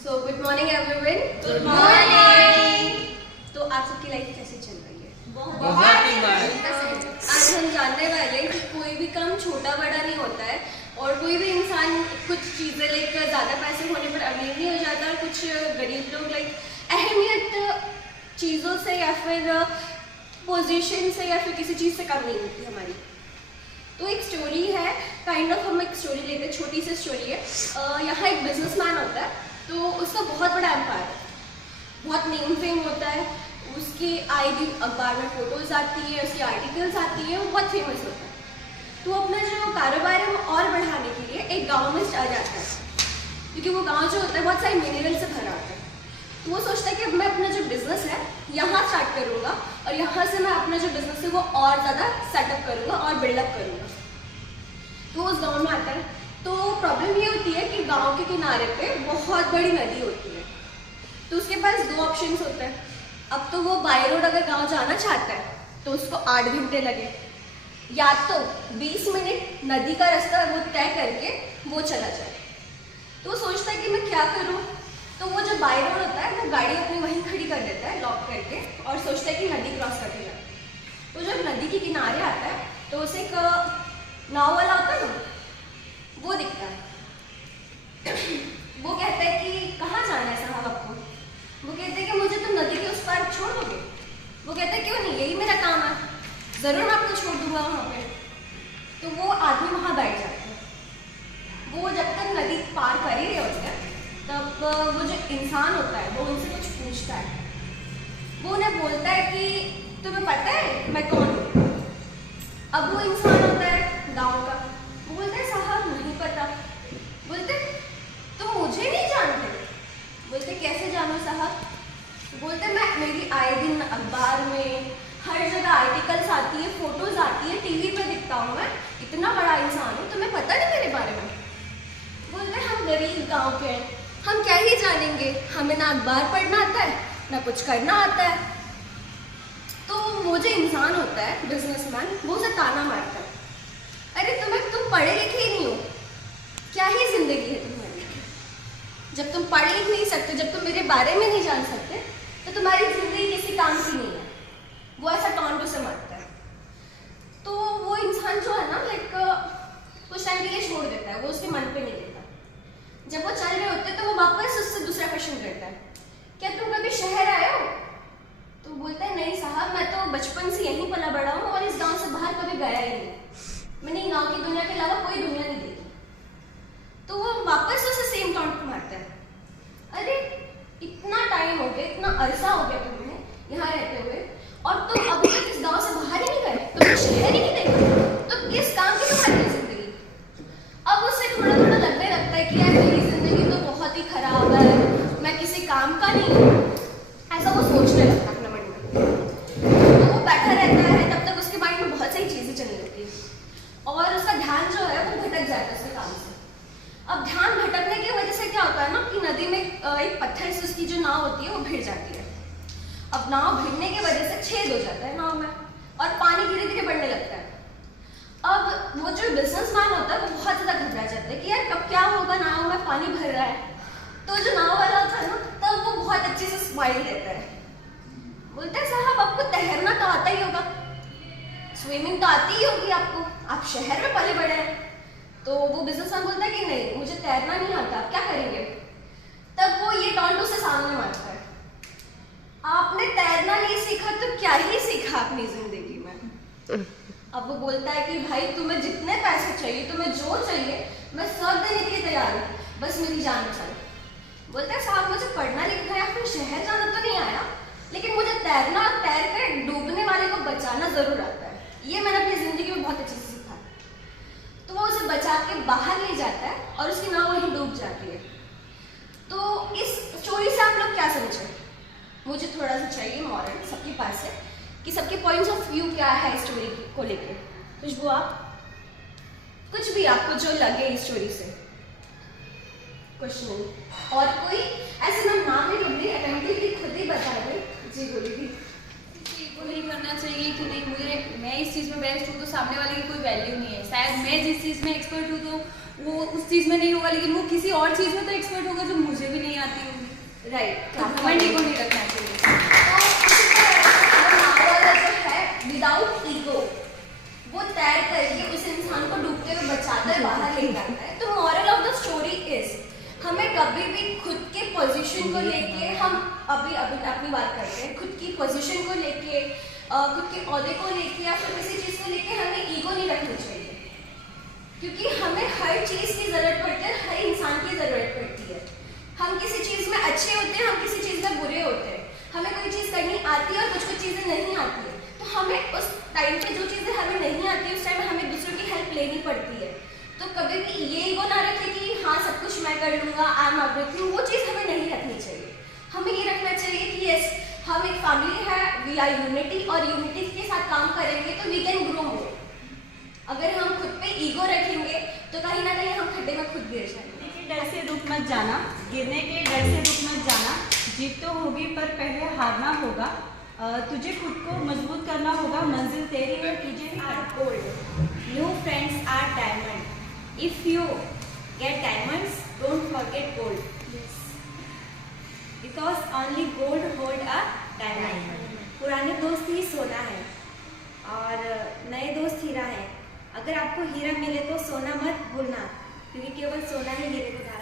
So good morning everyone. Good morning. तो आप सबकी लाइफ कैसे चल रही है? बहुत ही आज हम जानने वाले हैं कि कोई भी काम छोटा बड़ा नहीं होता है और कोई भी इंसान कुछ चीज़ें लाइक ज़्यादा पैसे होने पर अमीर नहीं हो जाता और कुछ गरीब लोग लाइक अहमियत चीज़ों से या फिर पोजीशन से या फिर किसी चीज़ से कम नहीं होती हमारी। तो एक स्टोरी है, काइंड ऑफ हम एक स्टोरी लेते हैं, छोटी सी स्टोरी है। यहाँ एक बिजनेसमैन होता है, तो उसका बहुत बड़ा एम्पायर है, बहुत नेम फेम होता है, उसकी आए दिन अखबार में फोटोज आती है, उसकी आर्टिकल्स आती है, वो बहुत फेमस होता है। तो अपना जो कारोबार है वो और बढ़ाने के लिए एक गांव में आ जाता है, क्योंकि वो गांव जो होता है बहुत सारे मिनरल से भरा होता है। तो वो सोचता है कि अब मैं अपना जो बिजनेस है यहाँ स्टार्ट करूँगा और यहाँ से मैं अपना जो बिजनेस है वो और ज़्यादा सेटअप करूँगा और बिल्डअप करूँगा। तो उस गांव में आता है, तो प्रॉब्लम ये होती है कि गांव के किनारे पे बहुत बड़ी नदी होती है। तो उसके पास दो ऑप्शंस होते हैं। अब तो वो बाय रोड अगर गांव जाना चाहता है तो उसको 8 घंटे लगे, या तो 20 मिनट नदी का रास्ता वो तय करके वो चला जाए। तो वो सोचता है कि मैं क्या करूँ। तो वो जो बाय रोड होता है वो गाड़ी अपनी वहीं खड़ी कर देता है लॉक करके और सोचता है कि नदी क्रॉस कर देगा। तो जब नदी के किनारे आता है तो उसे एक नाव वाला होता है ना, वो दिखता है। वो कहता है कि कहाँ जाना है साहब आपको? वो कहते हैं कि मुझे तुम नदी के उस पार छोड़ दोगे? वो कहता है क्यों नहीं, यही मेरा काम है, ज़रूर मैं आपको छोड़ दूंगा वहाँ पे। तो वो आदमी वहाँ बैठ जाता है। वो जब तक नदी पार कर ही रहे होते हैं तब वो जो इंसान होता है वो उनसे कुछ पूछता है। वो उन्हें बोलता है कि तुम्हें पता है मैं कौन हूँ? अब वो इंसान होता है गांव का, वो बोलते हैं साहब नहीं पता। बोलते तुम मुझे नहीं जानते? बोलते कैसे जानो साहब? बोलते मैं, मेरी आए दिन अखबार में हर जगह आर्टिकल्स आती है, फोटोज आती है, टीवी पे दिखता हूँ, मैं इतना बड़ा इंसान हूँ, तुम्हें पता नहीं मेरे बारे में? बोलते हम गरीब गाँव के हैं, हम क्या ही जानेंगे, हमें ना अखबार पढ़ना आता है ना कुछ करना आता है। तो वो जो इंसान होता है बिजनेसमैन, वो उसे ताना मारता है, अरे तुम पढ़े लिखे ही नहीं हो, क्या ही जिंदगी है तुम्हारी? जब तुम पढ़ लिख नहीं सकते, जब तुम मेरे बारे में नहीं जान सकते, तो तुम्हारी जिंदगी किसी काम की नहीं है। वो ऐसा टॉन्ट उसे मारता है। तो वो इंसान जो है ना लाइक कुछ टाइम के लिए छोड़ देता है, वो उसके मन पे नहीं लेता। जब वो चल रहे होते तो वो वापस उससे दूसरा क्वेश्चन करता है, क्या तुम कभी शहर आए हो? तो बोलता है नहीं साहब, मैं तो बचपन से यहीं पला बड़ा हूँ और इस गांव से बाहर कभी गया ही नहीं, मैंने गांव की दुनिया के अलावा कोई दुनिया नहीं देखी। तो वो वापस उसे सेम टॉन्ट मारता है, अरे इतना टाइम हो गया, इतना अरसा हो गया तुम्हें यहाँ रहते हुए और तुम अभी तक इस गांव से बाहर ही नहीं गए, तुमने शहर ही नहीं देखा, तो किस काम की तुम्हारी जिंदगी? अब उसे थोड़ा थोड़ा लगने लगता है कि यार मेरी जिंदगी तो बहुत ही खराब है, मैं किसी काम का नहीं हूँ, ऐसा वो सोचने लगता है अपने मन में। तो वो बैठा रहता है, तब तक उसके माइंड में बहुत सारी चीजें चलने लगती है और उसका ध्यान जो है वो भटक जाता है उसके काम से। अब ध्यान भटकने की वजह से क्या होता है ना कि नदी में एक पत्थर से उसकी जो नाव होती है वो भिड़ जाती है। अब नाव भिड़ने की वजह से छेद हो जाता है नाव में और पानी धीरे धीरे बढ़ने लगता है। अब वो जो बिजनेसमैन होता है वो बहुत ज़्यादा घबरा जाता है कि यार कब क्या होगा, नाव में पानी भर रहा है। तो जो नाव वाला होता है ना, तब वो बहुत अच्छे से स्माइल देता है, बोलता है साहब आपको तैरना तो आता ही होगा, स्विमिंग तो आती ही होगी आपको, आप शहर में पले बड़े हैं। तो वो बिजनेसमैन बोलता है कि नहीं मुझे तैरना नहीं आता, आप क्या करेंगे? तब वो ये टॉन्ट उसे सामने मारता है, आपने तैरना नहीं सीखा तो क्या ही सीखा अपनी जिंदगी में? अब वो बोलता है कि भाई तुम्हें जितने पैसे चाहिए, तुम्हें जो चाहिए, मैं सब देने के लिए तैयार हूँ, बस मेरी जान बचाओ। बोलता है साहब मुझे पढ़ना लिखना या फिर शहर जाना तो नहीं आया, लेकिन मुझे तैरना और तैर कर डूबने वाले को बचाना जरूर आता है, ये मैंने अपनी जिंदगी में बहुत अच्छे से सीखा। तो वो उसे बचा के बाहर ले जाता है और उसकी नाव वहीं डूब जाती है। तो इस स्टोरी से आप लोग क्या समझे? मुझे थोड़ा सा चाहिए मॉरल सबके पास से कि सबके पॉइंट्स ऑफ व्यू क्या है स्टोरी को लेके। खुशबू आप कुछ भी आपको जो लगे इस स्टोरी से, कुछ नहीं। और कोई ऐसे मैं नाम नहीं लग रही, अटेंटिवली खुद ही बता दे। जी बोलिए। को नहीं करना चाहिए कि नहीं मैं इस चीज़ में बेस्ट हूँ तो सामने वाले की कोई वैल्यू नहीं है। शायद मैं जिस चीज़ में एक्सपर्ट हूँ तो वो उस चीज़ में नहीं होगा, लेकिन वो किसी और चीज़ में तो एक्सपर्ट होगा जो मुझे भी नहीं आती होगी। राइट, तो घमंड ईगो नहीं रखना चाहिए। वाला जो है विदाउट ईगो वो तैर करके उस इंसान को डूबते हुए बचाता है, बाहर लेकर आता है। तो moral of the story is हमें कभी भी खुद के पोजीशन को लेके, हम अभी अपनी बात करते हैं, खुद की पोजीशन को लेके, खुद के ओहदे को लेके या फिर किसी चीज़ को लेके हमें ईगो नहीं रखनी चाहिए, क्योंकि हमें हर चीज़ की ज़रूरत पड़ती है, हर इंसान की ज़रूरत पड़ती है। हम किसी चीज़ में अच्छे होते हैं, हम किसी चीज़ में बुरे होते हैं, हमें कोई चीज़ करनी आती है और कुछ चीज़ें नहीं आती है, तो हमें उस टाइम पे जो चीज़ें हमें नहीं आती उस टाइम हमें दूसरों की हेल्प लेनी पड़ती है। तो कभी भी ये ईगो ना रखे कि हाँ सब कुछ मैं कर लूँगा, आई एम एवरीथिंग, वो चीज़ हमें नहीं रखनी चाहिए। हमें ये रखना चाहिए कि यस हम एक फैमिली है, वी आर यूनिटी, और यूनिटी के साथ काम करेंगे तो वी कैन ग्रो मोर। अगर हम खुद पे ईगो रखेंगे तो कहीं ना कहीं हम खड्डे में खुद गिर जाएंगे। डर से रुक मत जाना, गिरने के डर से रुक मत जाना, जीत तो होगी पर पहले हारना होगा। तुझे खुद को मजबूत करना होगा, मंजिल तेरी है, तुझे ही करना है। Gold. New friends are diamond. If you get diamonds, don't forget gold. Yes. Because only gold hold a diamond. पुराने दोस्त ही सोना है और नए दोस्त हीरा है। अगर आपको हीरा मिले तो सोना मत भूलना, क्योंकि केवल सोना ही हीरे को ढाल